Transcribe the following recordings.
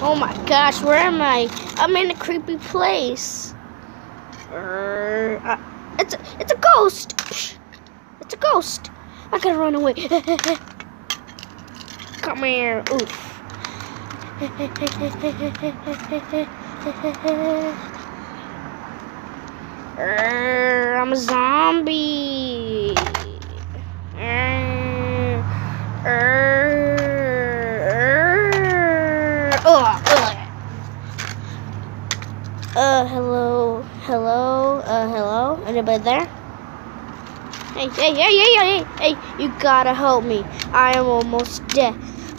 Oh my gosh, where am I? I'm in a creepy place. It's a ghost. It's a ghost. I gotta run away. Come here. Oof. I'm a zombie. Hello? Anybody there? Hey, you gotta help me. I am almost dead.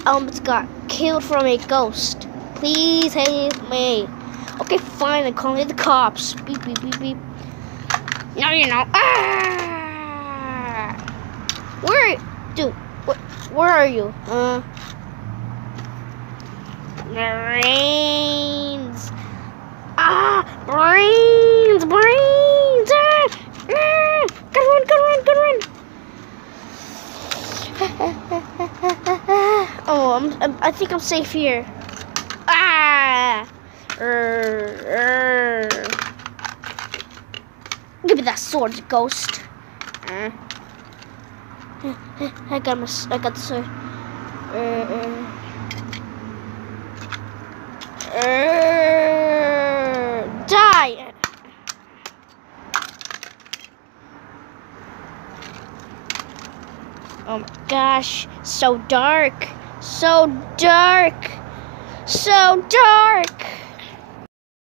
I almost got killed from a ghost. Please help me. Okay, fine, I'm calling the cops. Beep, beep, beep, beep. No, you know. Where are you? Brains. Brains. Gotta run. Oh, I think I'm safe here. Give me that sword, ghost. I got the sword. Die. Oh my gosh, so dark. So dark.